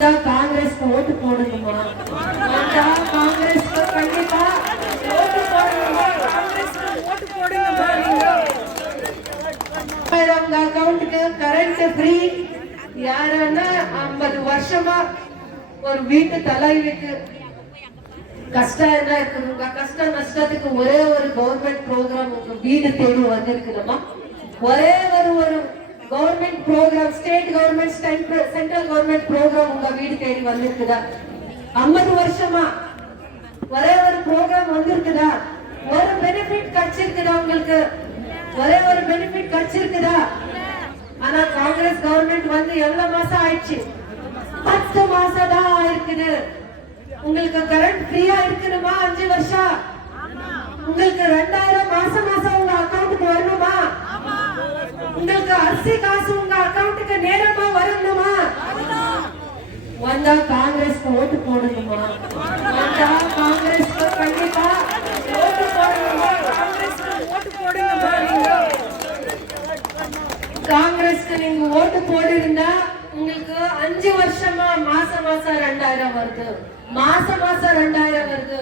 कांग्रेस को वोट போடுங்கம்மா कांग्रेस को கண்டிப்பா वोट போடுங்கம்மா कांग्रेस को वोट போடுங்கம்மா நீங்க உங்க அக்கவுண்ட்க்கு கரண்ட் ஃப்ரீ யாரன்னா 50 வருஷமா ஒரு வீட்டு தலைவிக்கு கஷ்டம் என்ன இருக்கு உங்க கஷ்ட நஷ்டத்துக்கு ஒரே ஒரு கவர்மெண்ட் ப்ரோக்ராம் உங்க வீடு தேடி வந்திருக்குதம்மா ஒரே ஒரு government program state government central government program उंगा वीड தேடி வந்திருக்குதா 50 வருஷமா ஒரே ஒரு ப்ரோக்ராம் வந்திருக்குதா ஒரு பெனிஃபிட் கிடைச்சிருக்குதா உங்களுக்கு ஒரே ஒரு பெனிஃபிட் கிடைச்சிருக்குதா ஆனா காங்கிரஸ் கவர்மெண்ட் வந்து எவ்வளவு மாசம் ஆயிடுச்சு 10 மாசம் தான் ஆயிருக்குது உங்களுக்கு கரண்ட் ஃப்ரீயா இருக்குமா 5 வருஷம் உங்களுக்கு 2000 மாசம் மாசம் உங்க அக்கவுண்ட்க்கு வரணுமா உங்களுக்கு அரிசி காசு உங்க அக்கவுண்ட்க்கு நேரமா வரணுமா வந்தா காங்கிரஸ் को वोट போடுங்கம்மா வந்தா காங்கிரஸ் को கண்டிப்பா वोट போடுங்கம்மா காங்கிரஸ் को वोट போடுங்கம்மா நீங்க காங்கிரஸ்க்கு நீங்க वोट போடுறீங்கன்னா உங்களுக்கு 5 வருஷமா மாசம் 2000 வருது மாசம் 2000 வருது